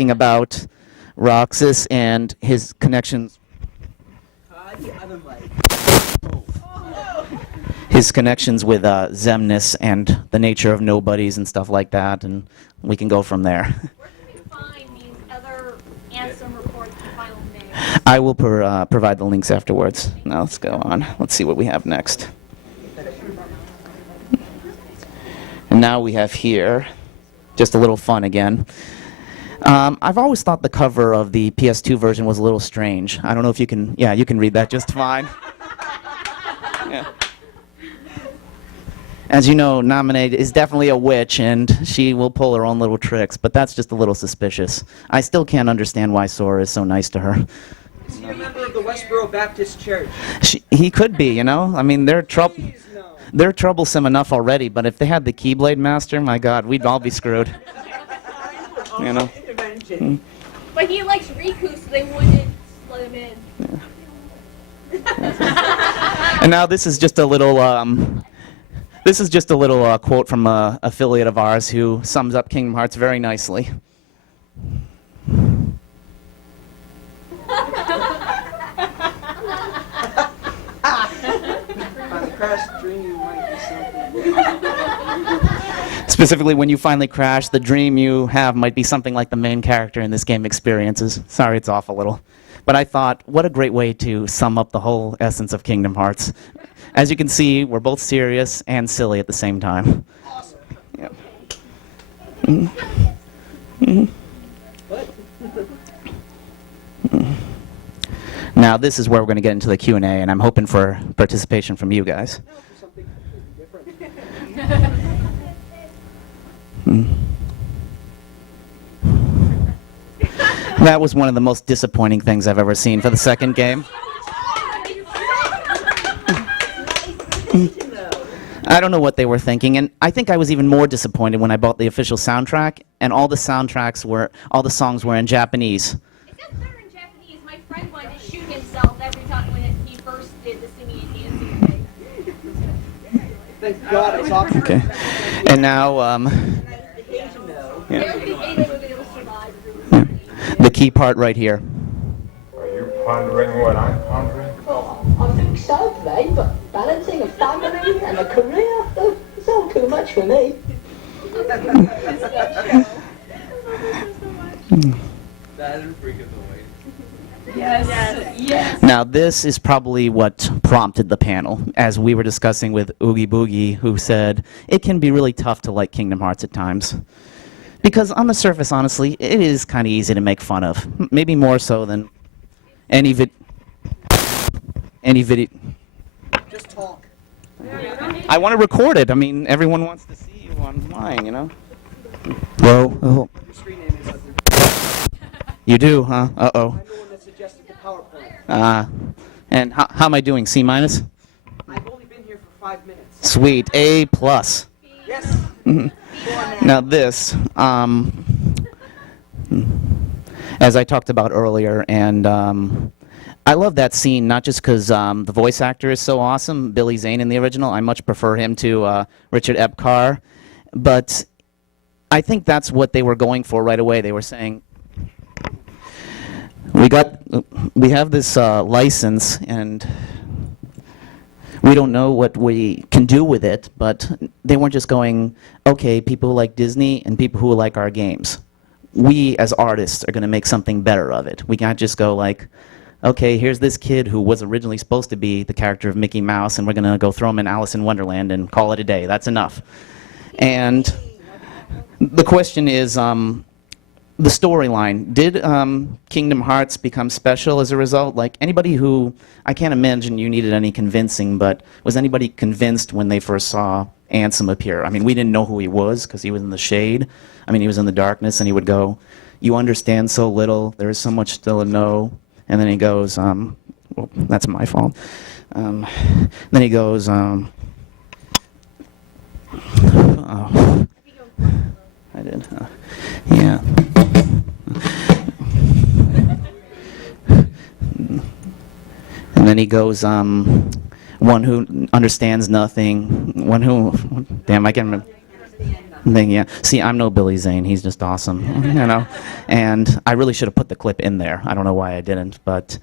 about Roxas and his connections. His connections with Zemnis and the nature of nobodies and stuff like that, and we can go from there. Where can we find these other Ansem reports and final names? I will provide the links afterwards. Now let's go on. Let's see what we have next. And now we have here, just a little fun again. I've always thought the cover of the PS2 version was a little strange. I don't know if you can, yeah, you can read that just fine. Yeah. As you know, Nominate is definitely a witch, and she will pull her own little tricks, but that's just a little suspicious. I still can't understand why Sora is so nice to her. Is he a member of the Westboro Baptist Church? He could be, you know? I mean, they're troublesome enough already, but if they had the Keyblade Master, my God, we'd all be screwed. You know? But he likes Riku, so they wouldn't let him in. Yeah. And now this is just a little quote from an affiliate of ours who sums up Kingdom Hearts very nicely. Specifically, when you finally crash, the dream you have might be something like the main character in this game experiences. Sorry, it's off a little. But I thought, what a great way to sum up the whole essence of Kingdom Hearts. As you can see, we're both serious and silly at the same time. Awesome. Yep. Mm-hmm. Now, this is where we're going to get into the Q&A, and I'm hoping for participation from you guys. That was one of the most disappointing things I've ever seen for the second game. I don't know what they were thinking, and I think I was even more disappointed when I bought the official soundtrack, and all the songs were in Japanese. It says they're in Japanese. My friend wanted to shoot himself every time when he first did the singing and dancing thing. Thank God it's off. Okay. And now, the key part right here. Are you pondering what I'm pondering? Well, I think so, mate, but balancing a family and a career, it's all too much for me. That is freaking away. Yes. Now, this is probably what prompted the panel, as we were discussing with Oogie Boogie, who said, it can be really tough to like Kingdom Hearts at times. Because on the surface, honestly, it is kind of easy to make fun of. Maybe more so than any video. Just talk. I want to record it. I mean, everyone wants to see you online, you know? Whoa. Oh. Your screen name is something. You do, huh? Uh-oh. I'm the one that suggested the PowerPoint. And how am I doing? C minus? I've only been here for 5 minutes. Sweet. A plus. Yes. Now this, as I talked about earlier, and I love that scene, not just because the voice actor is so awesome, Billy Zane in the original. I much prefer him to Richard Epcar, but I think that's what they were going for right away. They were saying, we have this license, and we don't know what we can do with it, but they weren't just going, okay, people who like Disney and people who like our games. We, as artists, are going to make something better of it. We can't just go like, okay, here's this kid who was originally supposed to be the character of Mickey Mouse, and we're going to go throw him in Alice in Wonderland and call it a day. That's enough. And the question is, the storyline. Did Kingdom Hearts become special as a result? Like, anybody who, I can't imagine you needed any convincing, but was anybody convinced when they first saw Ansem appear? I mean, we didn't know who he was because he was in the shade. I mean, he was in the darkness, and he would go, you understand so little, there is so much still to know. And then he goes, well, that's my fault. Then he goes, oh, I did, yeah. And then he goes, one who understands nothing, one who, damn, I can't remember. Yeah. See, I'm no Billy Zane. He's just awesome, you know. And I really should have put the clip in there. I don't know why I didn't, but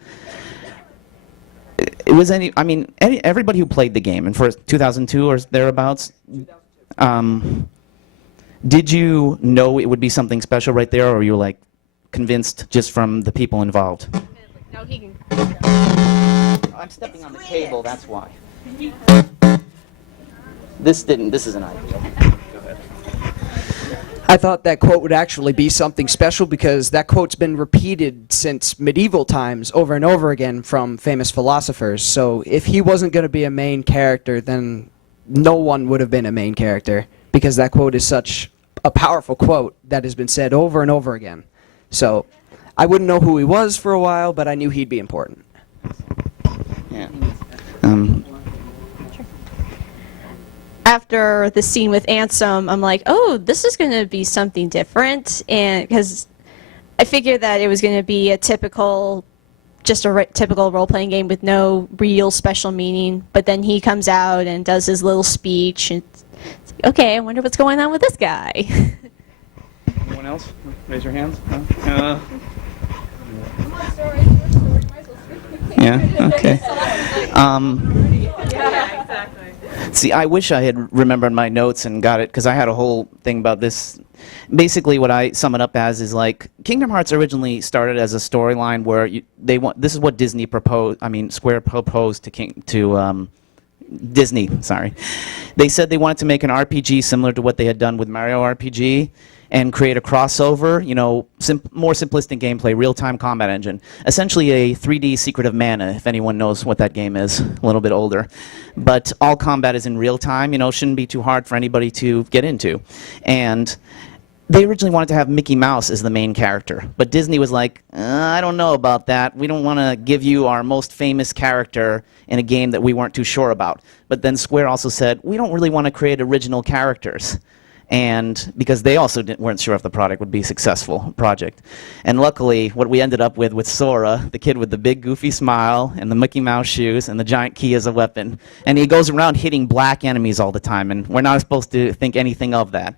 it was everybody who played the game, and for 2002 or thereabouts, did you know it would be something special right there, or were you like convinced just from the people involved? No, he can. I'm stepping on the table, that's why. This isn't ideal. Go ahead. I thought that quote would actually be something special because that quote's been repeated since medieval times over and over again from famous philosophers. So if he wasn't going to be a main character, then no one would have been a main character because that quote is such a powerful quote that has been said over and over again. So I wouldn't know who he was for a while, but I knew he'd be important. Yeah. After the scene with Ansem, I'm like, oh, this is going to be something different, and because I figured that it was going to be a typical role-playing game with no real special meaning. But then he comes out and does his little speech, and it's like, okay, I wonder what's going on with this guy. Anyone else? Raise your hands. No? Come on, story. Your story. Might as well speak. Yeah. Okay. Yeah, exactly. See, I wish I had remembered my notes and got it, because I had a whole thing about this. Basically, what I sum it up as is like Kingdom Hearts originally started as a storyline where this is what Disney proposed. I mean, Square proposed to Disney. Sorry, they said they wanted to make an RPG similar to what they had done with Mario RPG, and create a crossover, you know, more simplistic gameplay, real-time combat engine. Essentially a 3D Secret of Mana, if anyone knows what that game is, a little bit older. But all combat is in real time, you know, shouldn't be too hard for anybody to get into. And they originally wanted to have Mickey Mouse as the main character, but Disney was like, I don't know about that. We don't want to give you our most famous character in a game that we weren't too sure about. But then Square also said, we don't really want to create original characters. And because they also weren't sure if the product would be a successful project. And luckily, what we ended up with Sora, the kid with the big goofy smile and the Mickey Mouse shoes and the giant key as a weapon. And he goes around hitting black enemies all the time, and we're not supposed to think anything of that.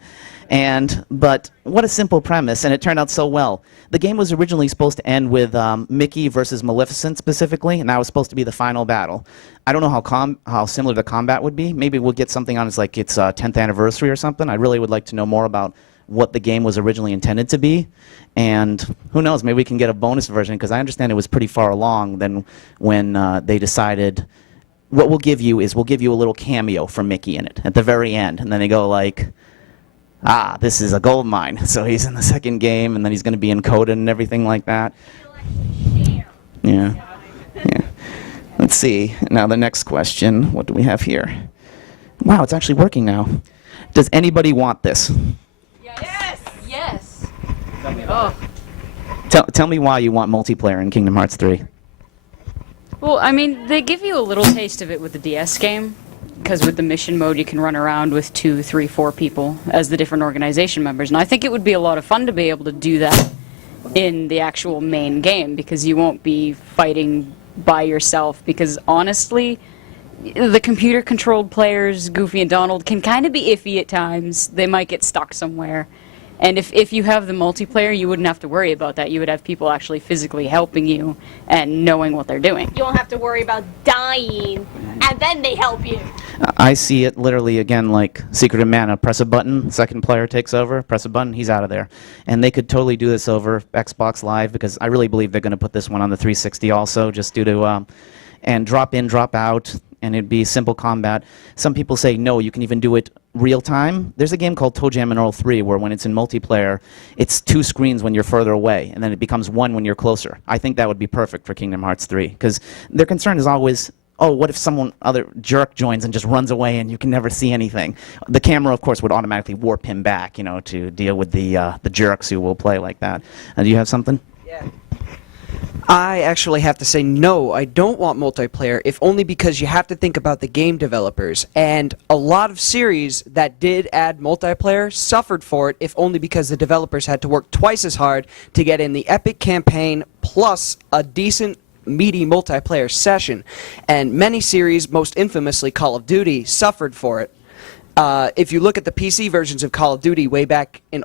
But what a simple premise, and it turned out so well. The game was originally supposed to end with Mickey versus Maleficent specifically, and that was supposed to be the final battle. I don't know how similar the combat would be. Maybe we'll get something on its 10th anniversary or something. I really would like to know more about what the game was originally intended to be. And who knows, maybe we can get a bonus version, because I understand it was pretty far along than when they decided, what we'll give you is we'll give you a little cameo for Mickey in it at the very end. And then they go like, this is a gold mine. So he's in the second game, and then he's going to be encoded and everything like that. Yeah. Yeah. Let's see. Now the next question. What do we have here? Wow, it's actually working now. Does anybody want this? Yes. Yes. Oh. Tell me why you want multiplayer in Kingdom Hearts 3. Well, I mean, they give you a little taste of it with the DS game, because with the mission mode you can run around with 2, 3, 4 people as the different organization members, and I think it would be a lot of fun to be able to do that in the actual main game, because you won't be fighting by yourself, because honestly, the computer-controlled players, Goofy and Donald, can kind of be iffy at times. They might get stuck somewhere. And if you have the multiplayer, you wouldn't have to worry about that. You would have people actually physically helping you and knowing what they're doing. You don't have to worry about dying, and then they help you. I see it literally, again, like Secret of Mana. Press a button, second player takes over, press a button, he's out of there. And they could totally do this over Xbox Live, because I really believe they're going to put this one on the 360 also, just due to, and drop in, drop out, and it'd be simple combat. Some people say, no, you can even do it real time. There's a game called Toe Jam and Earl 3 where when it's in multiplayer, it's 2 screens when you're further away, and then it becomes 1 when you're closer. I think that would be perfect for Kingdom Hearts 3, because their concern is always, oh, what if other jerk joins and just runs away and you can never see anything? The camera, of course, would automatically warp him back, you know, to deal with the jerks who will play like that. Do you have something? Yeah. I actually have to say no, I don't want multiplayer, if only because you have to think about the game developers. And a lot of series that did add multiplayer suffered for it, if only because the developers had to work twice as hard to get in the epic campaign plus a decent meaty multiplayer session. And many series, most infamously Call of Duty, suffered for it. If you look at the PC versions of Call of Duty way back in